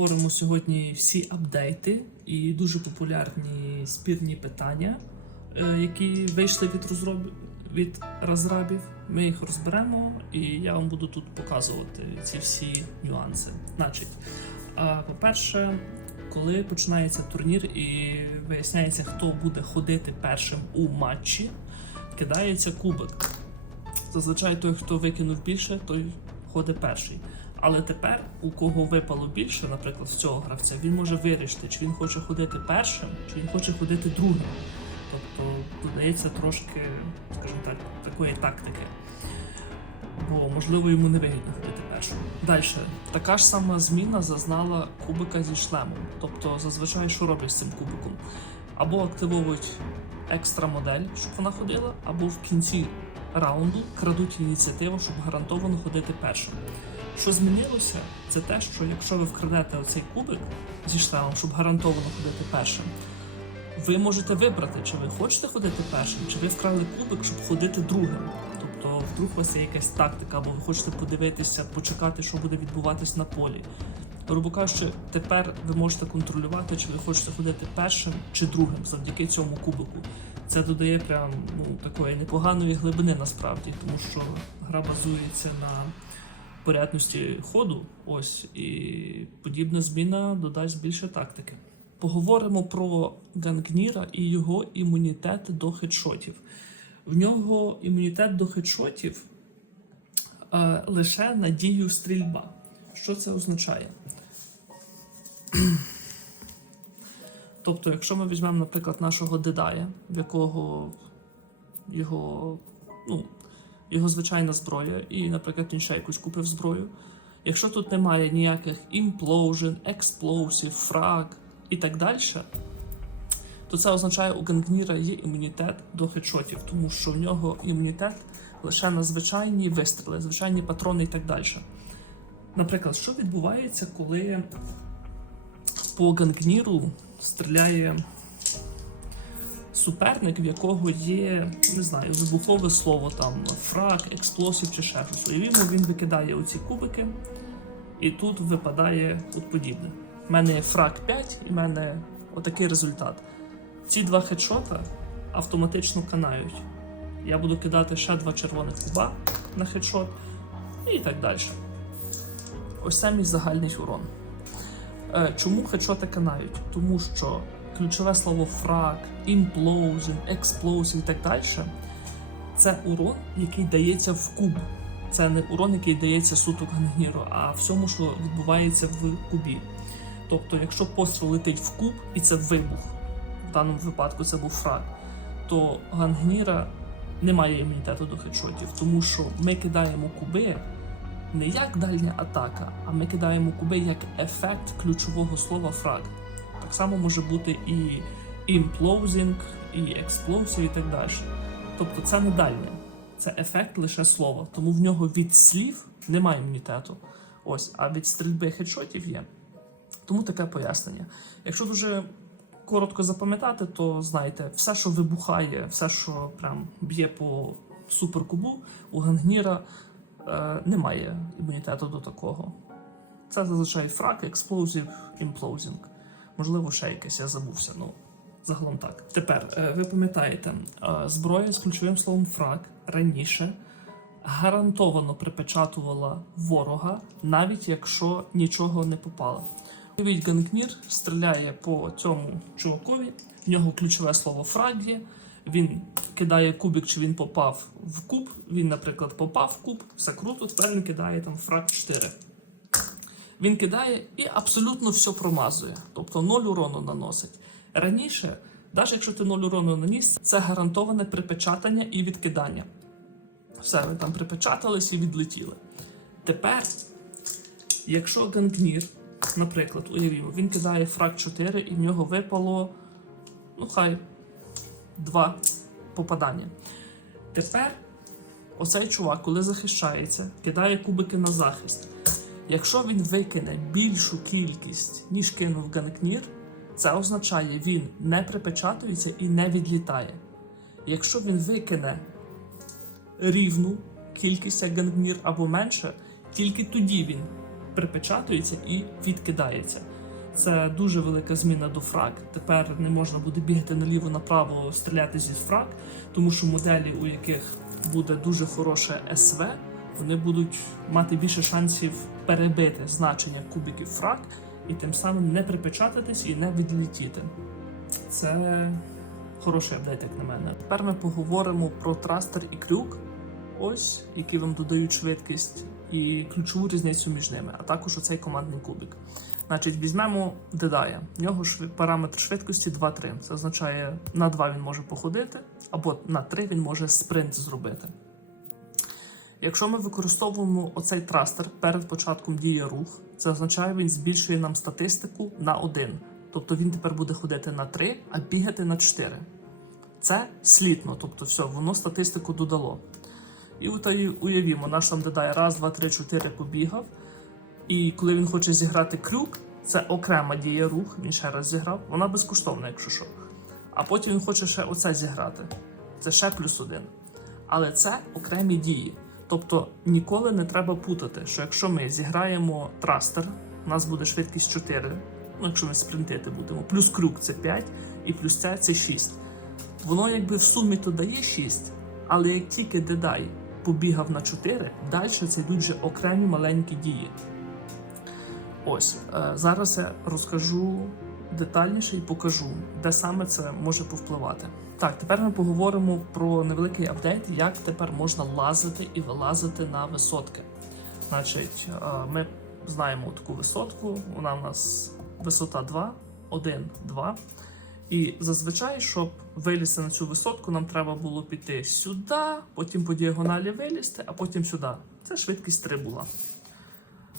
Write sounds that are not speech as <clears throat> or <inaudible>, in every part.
Обговоримо сьогодні всі апдейти і дуже популярні спірні питання, е, які вийшли від розроб... від розрабів. Ми їх розберемо, і я вам буду тут показувати ці всі нюанси. Значить, по-перше, коли починається турнір і виясняється, хто буде ходити першим у матчі, кидається кубик. Зазвичай той, хто викинув більше, той ходить перший. Але тепер, у кого випало більше, наприклад, з цього гравця, він може вирішити, чи він хоче ходити першим, чи він хоче ходити другим. Тобто додається трошки, скажімо так, такої тактики. Бо можливо йому не вигідно ходити першим. Далі, така ж сама зміна зазнала кубика зі шлемом. Тобто, зазвичай, що роблять з цим кубиком? Або активовують екстра модель, щоб вона ходила, або в кінці раунду крадуть ініціативу, щоб гарантовано ходити першим. Що змінилося, це те, що якщо ви вкрадете оцей кубик зі шлемом, щоб гарантовано ходити першим, ви можете вибрати, чи ви хочете ходити першим, чи ви вкрали кубик, щоб ходити другим. Тобто, вдруг у вас є якась тактика, або ви хочете подивитися, почекати, що буде відбуватись на полі. Грубо кажучи, тепер ви можете контролювати, чи ви хочете ходити першим чи другим завдяки цьому кубику. Це додає прям ну, такої непоганої глибини насправді, тому що гра базується на порядності ходу. Ось і подібна зміна додасть більше тактики. Поговоримо про Гангніра і його імунітет до хедшотів. В нього імунітет до хедшотів е, лише на дію стрільба. Що це означає? <clears throat> Тобто, якщо ми візьмемо, наприклад, нашого дедая, в якого його, ну, його звичайна зброя, і, наприклад, він ще якусь купив зброю. Якщо тут немає ніяких implosion, explosive, фраг і так далі, то це означає, у Гангніра є імунітет до хедшотів, тому що в нього імунітет лише на звичайні вистріли, звичайні патрони і так далі. Наприклад, що відбувається, коли по Гангніру стріляє суперник, в якого є, не знаю, вибухове слово, там фраг, експлосів чи ще щось. Уявімо, він викидає оці кубики, і тут випадає тут подібне. У мене є фраг 5, і в мене отакий результат. Ці два хедшота автоматично канають. Я буду кидати ще два червоних куба на хедшот і так далі. Ось це мій загальний урон. Е, Чому хедшоти канають? Тому що ключове слово фраг, implosion, explosive і так далі це урон, який дається в куб. Це не урон, який дається суто гангніру, а всьому, що відбувається в кубі. Тобто, якщо постріл летить в куб і це вибух, в даному випадку це був фраг, то гангніра немає імунітету до хедшотів, тому що ми кидаємо куби не як дальня атака, а ми кидаємо куби як ефект ключового слова фраг. Так само може бути і implosing, і explosive і так далі. Тобто це не дальнє, це ефект лише слова. Тому в нього від слів немає імунітету. Ось, а від стрільби хедшотів є. Тому таке пояснення. Якщо дуже коротко запам'ятати, то знайте, все, що вибухає, все, що прям б'є по суперкубу, у Гангніра е, немає імунітету до такого. Це зазвичай фраг, експлозив, імплозінг. Можливо, ще якесь, я забувся. Ну, загалом так. Тепер, е, ви пам'ятаєте, е, зброя з ключовим словом фраг раніше гарантовано припечатувала ворога, навіть якщо нічого не попало. Уявіть, Гангнір стріляє по цьому чувакові, в нього ключове слово фраг є. Він кидає кубик, чи він попав в куб. Він, наприклад, попав в куб, все круто, тепер він кидає там фраг 4. Він кидає і абсолютно все промазує, тобто 0 урону наносить. Раніше, навіть якщо ти 0 урону наніс, це гарантоване припечатання і відкидання. Все, ви там припечатались і відлетіли. Тепер, якщо Гангнір, наприклад, уявімо, він кидає фраг 4 і в нього випало, ну хай, 2 попадання. Тепер оцей чувак, коли захищається, кидає кубики на захист. Якщо він викине більшу кількість, ніж кинув Ганкнір, це означає, він не припечатується і не відлітає. Якщо він викине рівну кількість як Гангнір або менше, тільки тоді він припечатується і відкидається. Це дуже велика зміна до фрак. Тепер не можна буде бігати наліво-направо, стріляти зі фрак, тому що моделі, у яких буде дуже хороше СВ, вони будуть мати більше шансів перебити значення кубиків фрак і тим самим не припечататись і не відлетіти. Це хороший апдейт, як на мене. Тепер ми поговоримо про трастер і крюк, ось які вам додають швидкість і ключову різницю між ними, а також оцей командний кубик. Значить, візьмемо дедая. В нього параметр швидкості 2-3. Це означає, на 2 він може походити, або на 3 він може спринт зробити. Якщо ми використовуємо оцей трастер перед початком дії рух, це означає, він збільшує нам статистику на 1. Тобто він тепер буде ходити на 3, а бігати на 4. Це слітно, тобто все, воно статистику додало. І уявімо, наш там дедає раз, два, три, чотири побігав. І коли він хоче зіграти крюк, це окрема дія рух, він ще раз зіграв, вона безкоштовна, якщо що. А потім він хоче ще оце зіграти. Це ще плюс один. Але це окремі дії. Тобто ніколи не треба путати, що якщо ми зіграємо трастер, у нас буде швидкість 4, ну якщо ми спринтити будемо, плюс крюк це 5, і плюс це це 6. Воно якби в сумі то дає 6, але як тільки дедай побігав на 4, далі це йдуть вже окремі маленькі дії. Ось е, зараз я розкажу детальніше і покажу, де саме це може повпливати. Так, тепер ми поговоримо про невеликий апдейт, як тепер можна лазити і вилазити на висотки. Значить, е, ми знаємо таку висотку, вона у нас висота 2, 1, 2. І зазвичай, щоб вилізти на цю висотку, нам треба було піти сюди, потім по діагоналі вилізти, а потім сюди. Це швидкість 3 була.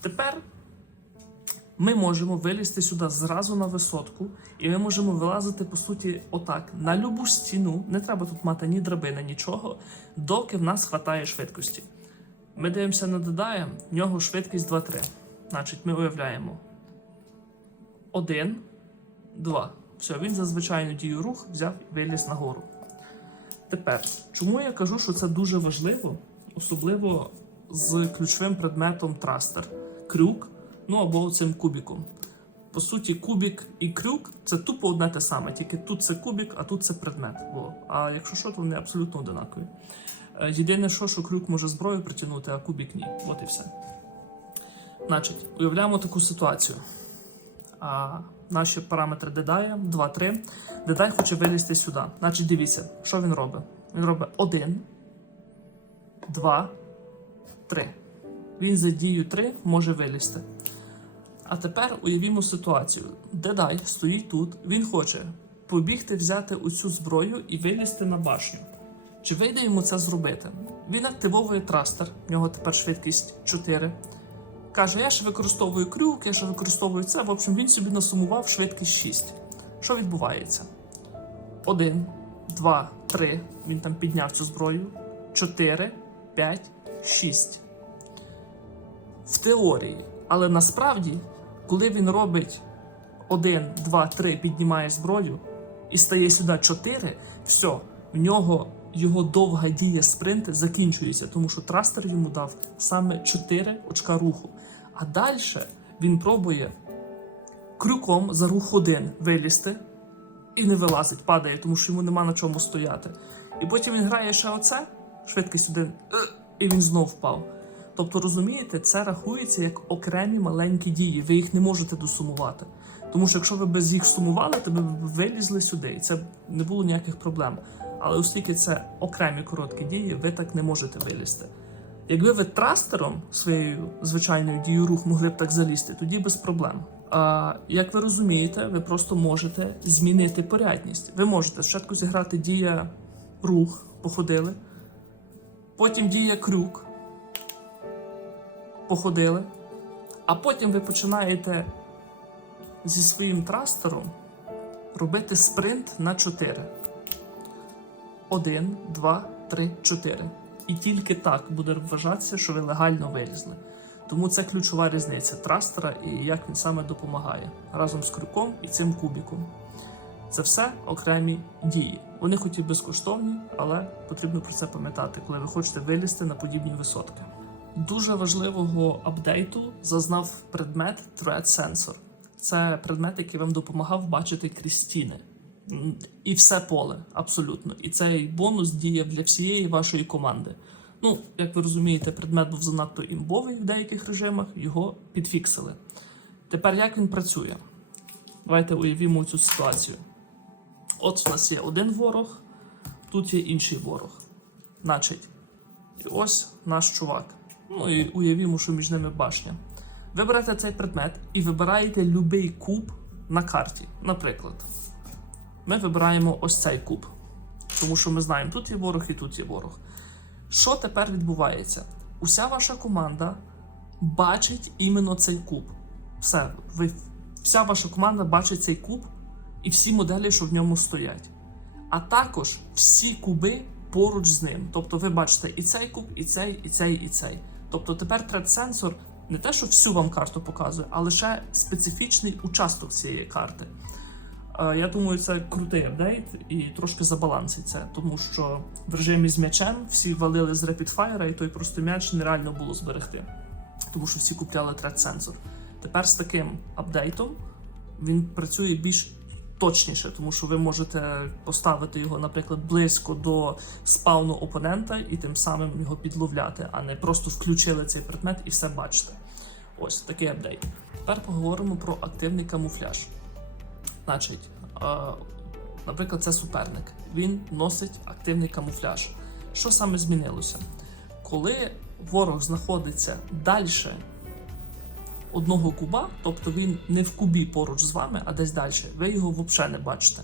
Тепер ми можемо вилізти сюди зразу на висотку, і ми можемо вилазити, по суті, отак, на любу стіну. Не треба тут мати ні драбини, нічого, доки в нас хватає швидкості. Ми дивимося на додає, в нього швидкість 2-3. Значить, ми уявляємо 1, 2. Все, він за звичайну дію рух взяв і виліз нагору. Тепер, чому я кажу, що це дуже важливо, особливо з ключовим предметом трастер крюк, ну або цим кубіком. По суті, кубік і крюк це тупо одне те саме, тільки тут це кубік, а тут це предмет. Во. А якщо що, то вони абсолютно одинакові. Е, Єдине, що, що крюк може зброю притягнути, а кубік ні. От і все. Значить, уявляємо таку ситуацію. А, наші параметри дедая 2, 3. Дедай хоче вилізти сюди. Значить, дивіться, що він робить. Він робить 1, 2, 3. Він за дію 3 може вилізти. А тепер уявімо ситуацію. Дедай стоїть тут, він хоче побігти, взяти оцю зброю і вилізти на башню. Чи вийде йому це зробити? Він активовує трастер, в нього тепер швидкість 4. Каже, я ще використовую крюк, я ще використовую це. В общем, він собі насумував швидкість 6. Що відбувається? 1, 2, 3. Він там підняв цю зброю. 4, 5, 6. В теорії. Але насправді, коли він робить 1, 2, 3, піднімає зброю і стає сюди 4, все, в нього його довга дія спринти закінчується, тому що трастер йому дав саме 4 очка руху. А далі він пробує крюком за рух 1 вилізти і не вилазить, падає, тому що йому нема на чому стояти. І потім він грає ще оце, швидкість 1, і він знов впав. Тобто, розумієте, це рахується як окремі маленькі дії. Ви їх не можете досумувати. Тому що якщо ви без їх сумували, то ви б вилізли сюди, і це не було ніяких проблем. Але оскільки це окремі короткі дії, ви так не можете вилізти. Якби ви трастером своєю звичайною дією рух могли б так залізти, тоді без проблем. А як ви розумієте, ви просто можете змінити порядність. Ви можете спочатку зіграти дія рух, походили, потім дія крюк, походили, а потім ви починаєте зі своїм трастером робити спринт на 4. 1, 2, 3, 4. І тільки так буде вважатися, що ви легально вилізли. Тому це ключова різниця трастера і як він саме допомагає разом з крюком і цим кубіком. Це все окремі дії. Вони хоч і безкоштовні, але потрібно про це пам'ятати, коли ви хочете вилізти на подібні висотки. Дуже важливого апдейту зазнав предмет Threat Sensor. Це предмет, який вам допомагав бачити крізь стіни. І все поле, абсолютно. І цей бонус діяв для всієї вашої команди. Ну, як ви розумієте, предмет був занадто імбовий в деяких режимах, його підфіксили. Тепер як він працює? Давайте уявімо цю ситуацію. От у нас є один ворог, тут є інший ворог. Значить, і ось наш чувак. Ну і уявімо, що між ними башня. Ви берете цей предмет і вибираєте будь-який куб на карті. Наприклад, ми вибираємо ось цей куб. Тому що ми знаємо, тут є ворог і тут є ворог. Що тепер відбувається? Уся ваша команда бачить іменно цей куб. Все, ви, вся ваша команда бачить цей куб і всі моделі, що в ньому стоять. А також всі куби поруч з ним. Тобто ви бачите і цей куб, і цей, і цей, і цей. Тобто тепер тред-сенсор не те, що всю вам карту показує, а лише специфічний участок цієї карти. Е, Я думаю, це крутий апдейт і трошки забалансить це, тому що в режимі з м'ячем всі валили з репідфайра, і той просто м'яч нереально було зберегти, тому що всі купляли тред-сенсор. Тепер з таким апдейтом він працює більш точніше, тому що ви можете поставити його, наприклад, близько до спауну опонента і тим самим його підловляти, а не просто включили цей предмет і все бачите. Ось такий апдейт. Тепер поговоримо про активний камуфляж. Значить, е, наприклад, це суперник. Він носить активний камуфляж. Що саме змінилося? Коли ворог знаходиться далі одного куба, тобто він не в кубі поруч з вами, а десь далі, ви його взагалі не бачите.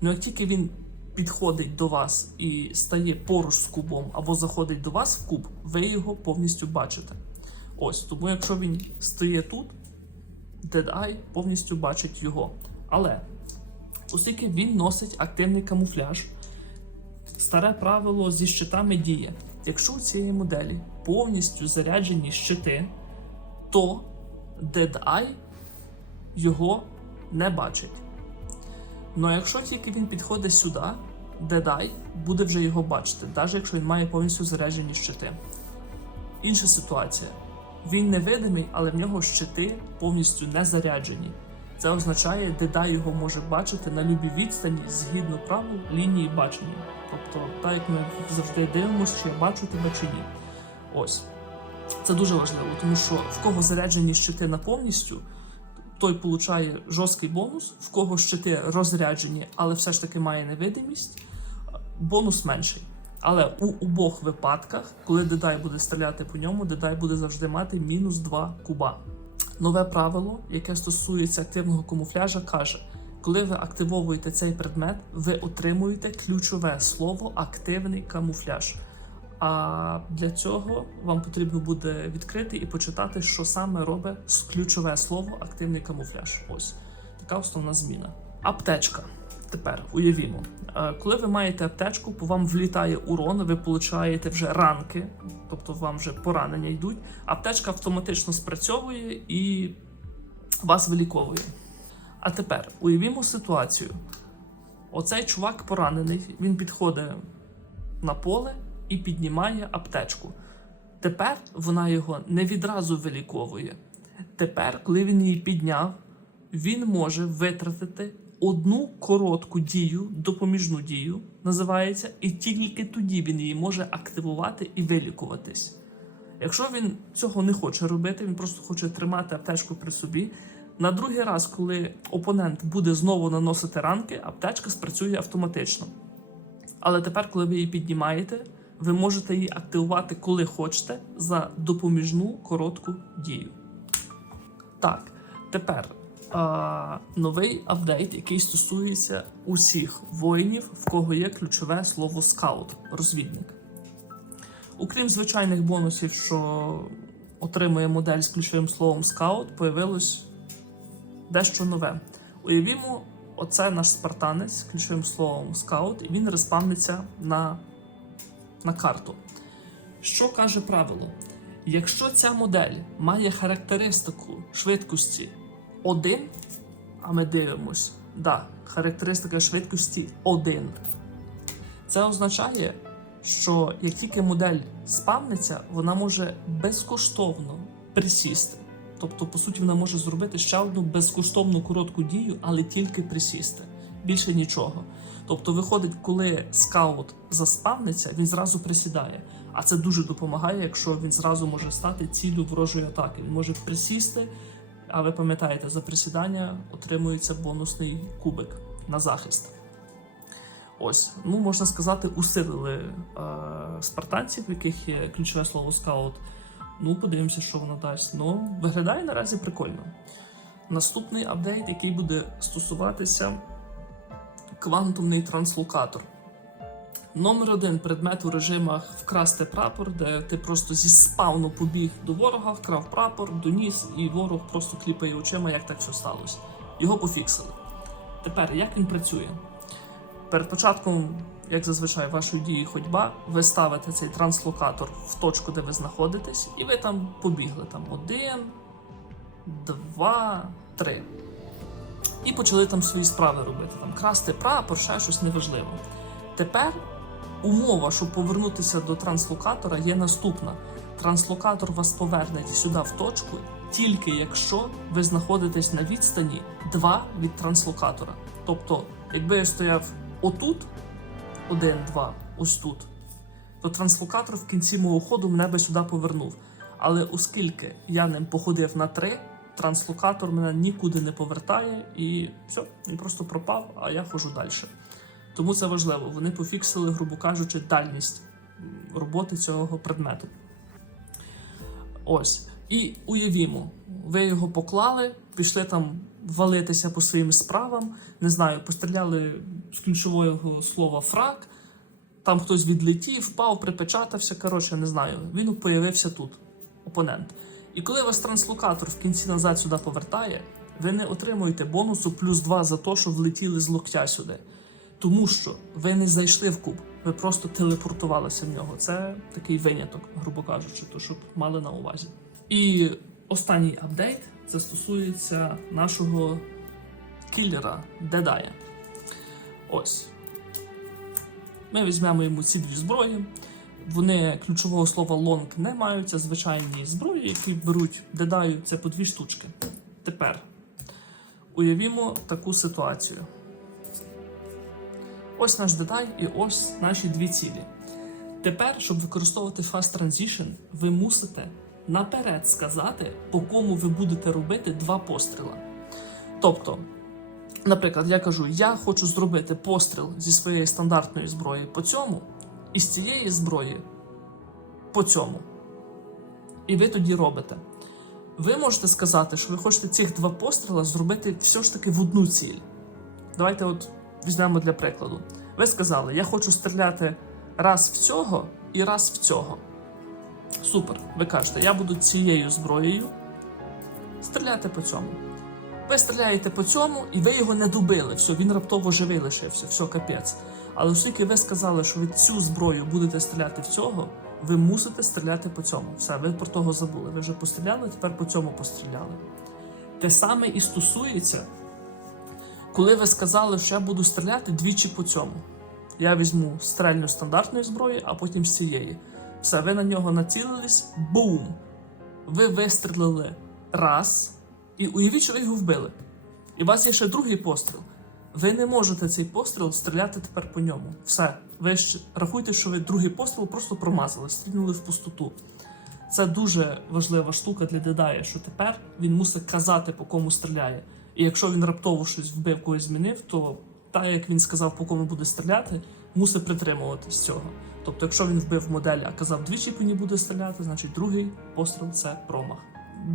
Ну як тільки він підходить до вас і стає поруч з кубом або заходить до вас в куб, ви його повністю бачите. Ось, тому якщо він стає тут, Dead Eye повністю бачить його. Але оскільки він носить активний камуфляж, старе правило зі щитами діє. Якщо у цієї моделі повністю заряджені щити, то Dead Eye його не бачить. Ну якщо тільки він підходить сюди, Dead Eye буде вже його бачити, навіть якщо він має повністю заряджені щити. Інша ситуація. Він невидимий, але в нього щити повністю не заряджені. Це означає, Дедай його може бачити на любій відстані згідно правил лінії бачення. Тобто, так як ми завжди дивимося, чи я бачу тебе чи ні. Ось. Це дуже важливо, тому що в кого заряджені щити на повністю, той получає жорсткий бонус, в кого щити розряджені, але все ж таки має невидимість, бонус менший. Але у обох випадках, коли Дедай буде стріляти по ньому, Дедай буде завжди мати мінус 2 куба. Нове правило, яке стосується активного камуфляжа, каже: коли ви активовуєте цей предмет, ви отримуєте ключове слово активний камуфляж. А для цього вам потрібно буде відкрити і почитати, що саме робить ключове слово активний камуфляж. Ось така основна зміна. Аптечка. Тепер уявімо, Е, коли ви маєте аптечку, по вам влітає урон, ви получаєте вже ранки, тобто вам вже поранення йдуть. Аптечка автоматично спрацьовує і вас виліковує. А тепер уявімо ситуацію. Оцей чувак поранений, він підходить на поле і піднімає аптечку. Тепер вона його не відразу виліковує. Тепер, коли він її підняв, він може витратити одну коротку дію, допоміжну дію, називається, і тільки тоді він її може активувати і вилікуватись. Якщо він цього не хоче робити, він просто хоче тримати аптечку при собі. На другий раз, коли опонент буде знову наносити ранки, аптечка спрацює автоматично. Але тепер, коли ви її піднімаєте, ви можете її активувати коли хочете за допоміжну коротку дію. Так, тепер а, новий апдейт, який стосується усіх воїнів, в кого є ключове слово скаут, розвідник. Окрім звичайних бонусів, що отримує модель з ключовим словом скаут, появилось дещо нове. Уявімо, оце наш спартанець ключовим словом скаут, і він респавниться на, на карту. Що каже правило? Якщо ця модель має характеристику швидкості 1, а ми дивимось, да, характеристика швидкості 1. Це означає, що як тільки модель спавниться, вона може безкоштовно присісти. Тобто, по суті, вона може зробити ще одну безкоштовну коротку дію, але тільки присісти. Більше нічого. Тобто, виходить, коли скаут заспавниться, він зразу присідає. А це дуже допомагає, якщо він зразу може стати ціллю ворожої атаки. Він може присісти, а ви пам'ятаєте, за присідання отримується бонусний кубик на захист. Ось, ну можна сказати, усилили е, спартанців, в яких є ключове слово скаут. Ну, подивимося, що воно дасть. Ну, виглядає наразі прикольно. Наступний апдейт, який буде стосуватися квантумний транслокатор. Номер один предмет у режимах вкрасти прапор, де ти просто зі спавну побіг до ворога, вкрав прапор, доніс, і ворог просто кліпає очима, як так все сталося. Його пофіксили. Тепер як він працює? Перед початком, як зазвичай, вашої дії ходьба, ви ставите цей транслокатор в точку, де ви знаходитесь, і ви там побігли. Там один, два, три. І почали там свої справи робити. Там красти прапор, ще щось неважливо. Тепер умова, щоб повернутися до транслокатора, є наступна: транслокатор вас поверне сюди в точку, тільки якщо ви знаходитесь на відстані 2 від транслокатора. Тобто, якби я стояв отут, 1, 2, ось тут, то транслокатор в кінці мого ходу мене би сюди повернув. Але оскільки я ним походив на 3, транслокатор мене нікуди не повертає і все, він просто пропав, а я ходжу далі. Тому це важливо. Вони пофіксили, грубо кажучи, дальність роботи цього предмету. Ось. І уявімо, ви його поклали, пішли там валитися по своїм справам, не знаю, постріляли з ключового слова фрак, там хтось відлетів, впав, припечатався. Коротше, не знаю. Він появився тут, опонент. І коли вас транслокатор в кінці назад сюди повертає, ви не отримуєте бонусу плюс 2 за те, що влетіли з локтя сюди. Тому що ви не зайшли в куб, ви просто телепортувалися в нього. Це такий виняток, грубо кажучи, то щоб мали на увазі. І останній апдейт це стосується нашого кілера Дедая. Ось. Ми візьмемо йому ці дві зброї. Вони ключового слова лонг не мають, це звичайні зброї, які беруть дедаю, це по дві штучки. Тепер уявімо таку ситуацію. Ось наш дедай і ось наші дві цілі. Тепер, щоб використовувати Fast Transition, ви мусите наперед сказати, по кому ви будете робити два постріла. Тобто, наприклад, я кажу, я хочу зробити постріл зі своєї стандартної зброї по цьому, і з цієї зброї по цьому. І ви тоді робите. Ви можете сказати, що ви хочете цих два постріла зробити все ж таки в одну ціль. Давайте от візьмемо для прикладу. Ви сказали, я хочу стріляти раз в цього і раз в цього. Супер. Ви кажете, я буду цією зброєю стріляти по цьому. Ви стріляєте по цьому, і ви його не добили. Все, він раптово живий лишився, все капець. Але оскільки ви сказали, що ви цю зброю будете стріляти в цього, ви мусите стріляти по цьому. Все, ви про того забули. Ви вже постріляли, тепер по цьому постріляли. Те саме і стосується, коли ви сказали, що я буду стріляти двічі по цьому. Я візьму стрельну стандартної зброї, а потім з цієї. Все, ви на нього націлились, бум! Ви вистрілили раз, і уявіть, що ви його вбили. І у вас є ще другий постріл. Ви не можете цей постріл стріляти тепер по ньому. Все, ви ще рахуйте, що ви другий постріл просто промазали, стрільнули в пустоту. Це дуже важлива штука для дедая, що тепер він мусить казати, по кому стріляє. І якщо він раптово щось вбив, когось змінив, то так як він сказав, по кому буде стріляти, мусить притримуватись цього. Тобто, якщо він вбив модель, а казав двічі по ній буде стріляти, значить другий постріл це промах.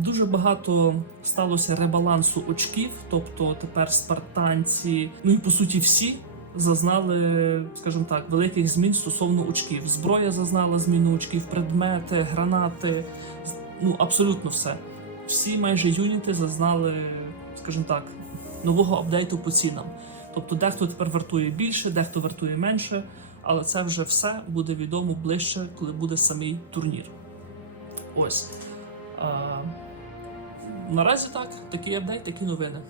Дуже багато сталося ребалансу очків, тобто тепер спартанці, ну і по суті всі зазнали, скажімо так, великих змін стосовно очків. Зброя зазнала зміну очків, предмети, гранати, ну абсолютно все. Всі майже юніти зазнали, скажімо так, нового апдейту по цінам. Тобто дехто тепер вартує більше, дехто вартує менше, але це вже все буде відомо ближче, коли буде самий турнір. Ось. Наразі так, такий апдейт, такі новини.